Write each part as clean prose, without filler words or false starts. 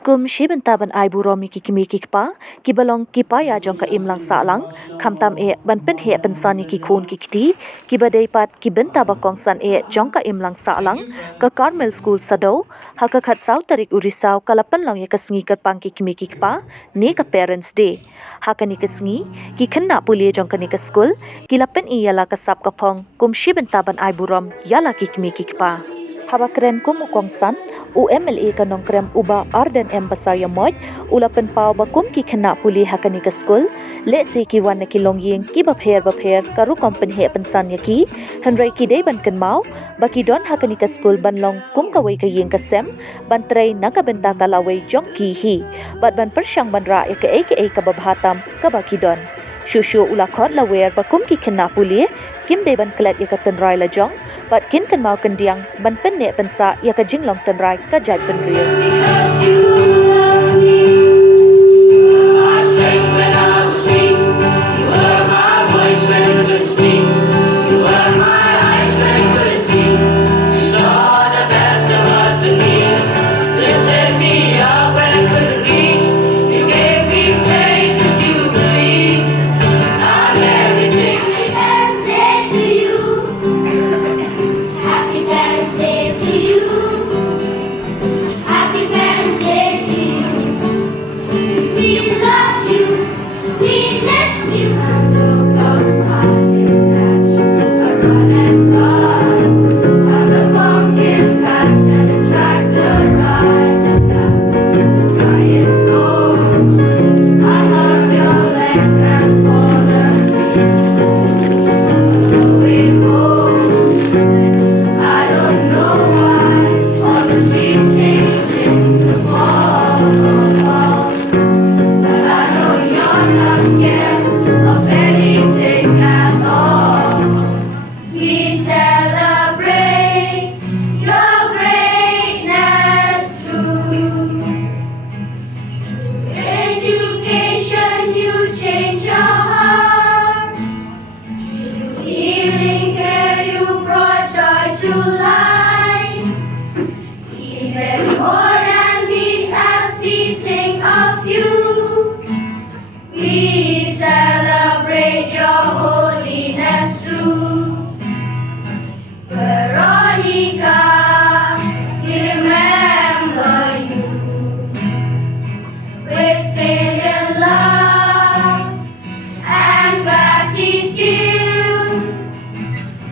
Kum shiben taban ai burom ki kmie kiba kibalong paia jong imlang sahlang khamtam ban pynheh pynsan ki khun ki kiba deipat bynta ba Kongsan jong imlang sahlang Carmel School Sadew khat saw tarik Risaw pynlong sngi kyrpang ki kmie kiba ne parents day hakani sngi khynah pule jong ka skul pen yala kasap kapong kum shiben taban ai burom yala ki kmie kiba habakren kum Kongsan UMLA kanong krem Bah Ardent M Basaiawmoit ulapen pau bakum ki khynnah pule hakani skul le se ki wan ki longyeng ki ba pher karu pynheh pynsan ki Tynrai ki dei ban kan mau baki don hakani skul banlong kum ka wei ka yeng ka sem ban trai naka benta ka lawei jong ki hi bat ban persyang ban ra ka babhatam ka baki don shushu ulakhot lawer bakum ki khynnah pule kim dei ban Klet ka Tynrai la jong bat kin kan mau kan diang ban Pynneh Pynsah ka Jinglong Tynrai ka Jaitbynriew. Because you love me, my strength when I was weak. You were my voice when I couldn't speak. You were my eyes when I couldn't see. You saw the best of us in me. Lifted me up when I couldn't reach. You gave me faith 'cause you believed. I'm everything. Happy Parents' Day to you. Happy Parents' Day to you. Happy Parents' Day to you. We love you. We miss you. And look out smiling at you. I run and run as the pumpkin patch and the tractor rides and down. The sky is gold. I hug your legs and fall asleep. On the way home, I don't know why all the streets change in the fall. But I know you're not scared of anything at all. We celebrate your greatness through education. You change your heart. Healing care, you brought joy to life. Even more than these as we think of you. We celebrate your holiness true. Veronica, we remember you with filial love and gratitude.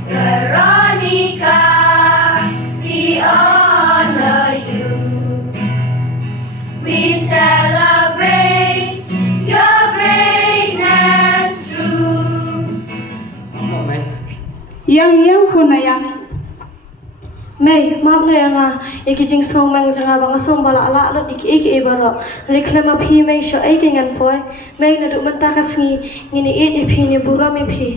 Veronica, we honor you. We celebrate your greatness true. Yang khun yang May, map na yang iki jing song mang janga bang song bala ala lot iki baro reklama phi may sho ai kingan poi may na du manta ka sngi ngini e phi ni burom e phi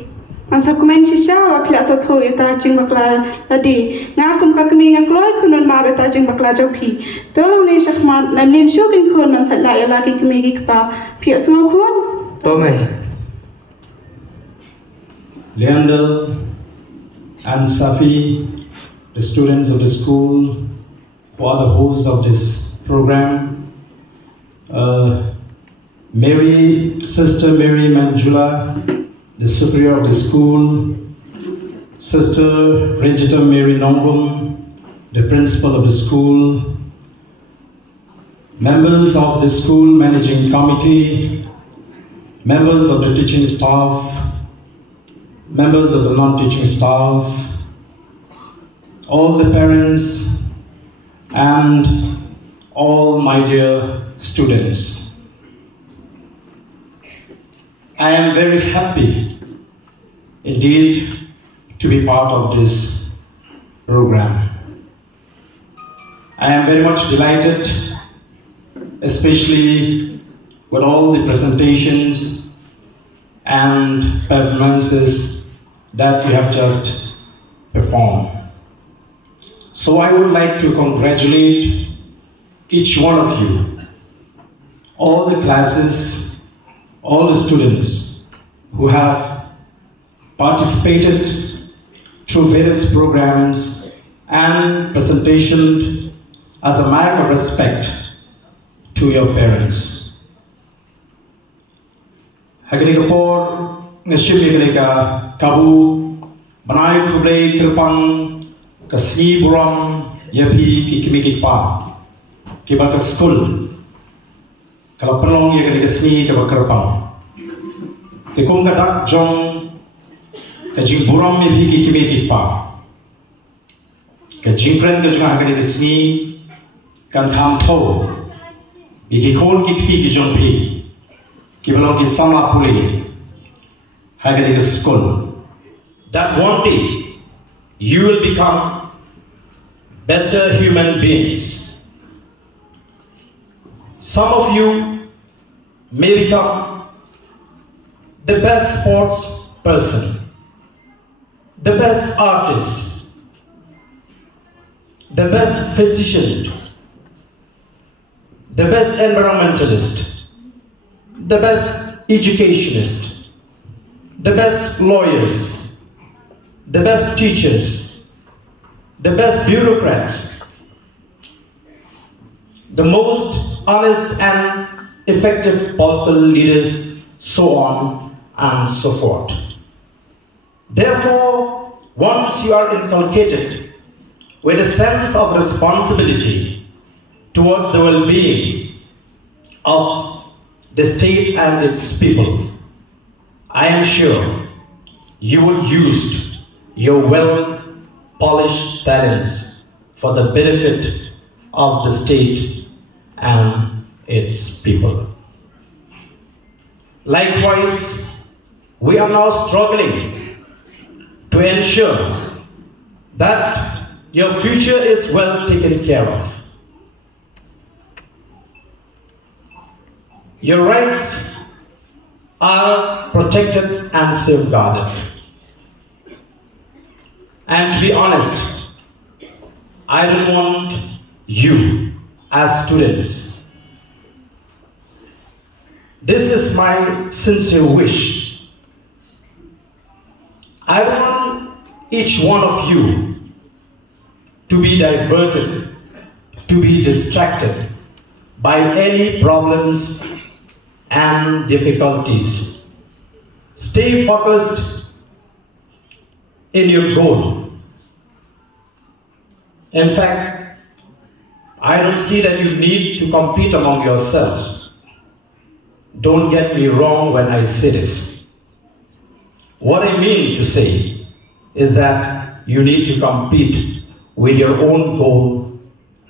masa kumen shisha wa pla so tho eta jing bakla ladi nga kum ka kmi nga kloi khunun ma beta jing bakla jo phi to ni shakhman na nin shu kin khun man sa la ya ki kmi ki pa phi so khun to mai Leander and Safi, the students of the school who are the hosts of this program, Sister Mary Manjula, the superior of the school, Sister Regita Mary Nongum, the principal of the school, members of the school managing committee, members of the teaching staff, members of the non-teaching staff, all the parents, and all my dear students. I am very happy indeed to be part of this program. I am very much delighted, especially with all the presentations and performances that you have just performed. So I would like to congratulate each one of you, all the classes, all the students who have participated through various programs and presentation as a mark of respect to your parents. Hagani kapor ngashimi galika kabu banai kublai kyrpang kasni burom yapi kikimi kiba kiba skul kalau pynlong ya galika sni kiba kyrpang kikum kadak jong kajing burom yapi kikimi kiba kajingkren kajang galika sni kan khamtam bigi khun ki jong pi kibalong ki sama pule hagani skul. That one day you will become better human beings. Some of you may become the best sports person, the best artist, the best physician, the best environmentalist, the best educationist, the best lawyers, the best teachers, the best bureaucrats, the most honest and effective political leaders, so on and so forth. Therefore, once you are inculcated with a sense of responsibility towards the well-being of the state and its people, I am sure you would use your well-polished talents for the benefit of the state and its people. Likewise, we are now struggling to ensure that your future is well taken care of. Your rights are protected and safeguarded. And to be honest, I don't want you as students. This is my sincere wish. I don't want each one of you to be diverted, to be distracted by any problems and difficulties. Stay focused in your goal. In fact, I don't see that you need to compete among yourselves. Don't get me wrong when I say this. What I mean to say is that you need to compete with your own goal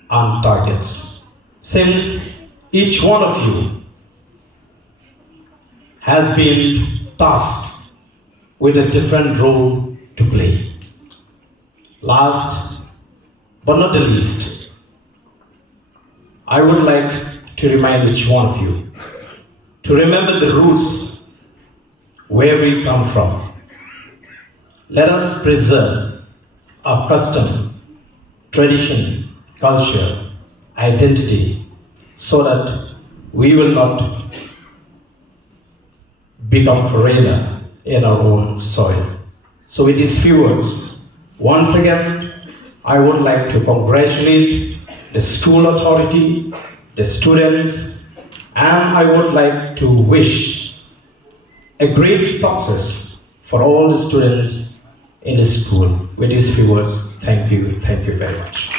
and targets. Since each one of you has been tasked with a different role to play. Last but not the least, I would like to remind each one of you to remember the roots where we come from. Let us preserve our custom, tradition, culture, identity, so that we will not become foreigner in our own soil. So with these few words, once again, I would like to congratulate the school authority, the students, and I would like to wish a great success for all the students in the school. With these few words, thank you very much.